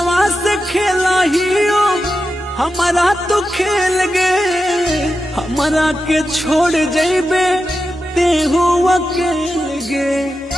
दिलवा से खेला हियो हमारा तो खेल गे, हमारा के छोड़ जैबे तेहू अकेल गे।